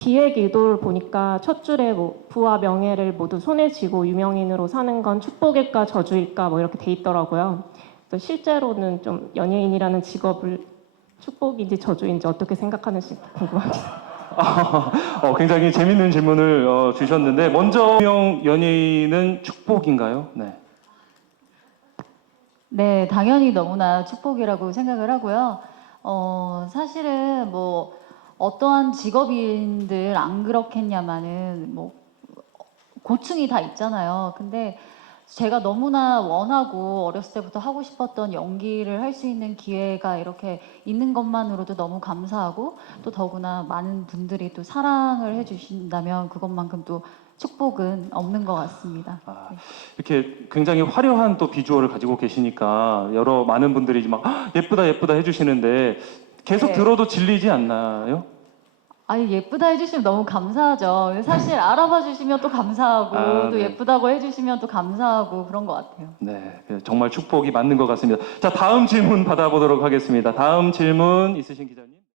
뒤에 기도를 보니까 첫 줄에 뭐 부와 명예를 모두 손에 쥐고 유명인으로 사는 건 축복일까 저주일까 뭐 이렇게 돼 있더라고요. 또 실제로는 좀 연예인이라는 직업을 축복인지 저주인지 어떻게 생각하는지 궁금합니다. 어, 굉장히 재밌는 질문을 어, 주셨는데 먼저 유명 연예인은 축복인가요? 네. 네, 당연히 너무나 축복이라고 생각을 하고요. 어, 사실은 뭐 어떠한 직업인들 안 그렇겠냐마는 뭐 고충이 다 있잖아요. 근데 제가 너무나 원하고 어렸을 때부터 하고 싶었던 연기를 할 수 있는 기회가 이렇게 있는 것만으로도 너무 감사하고 또 더구나 많은 분들이 또 사랑을 해주신다면 그것만큼 또 축복은 없는 것 같습니다. 아, 이렇게 굉장히 화려한 또 비주얼을 가지고 계시니까 여러 많은 분들이 막 "헉, 예쁘다 예쁘다 해주시는데 계속 네. 들어도 질리지 않나요? 아니 예쁘다 해주시면 너무 감사하죠. 사실 알아봐 주시면 또 감사하고 아, 또 네. 예쁘다고 해주시면 또 감사하고 그런 것 같아요. 네, 정말 축복이 맞는 것 같습니다. 자, 다음 질문 받아보도록 하겠습니다. 다음 질문 있으신 기자님?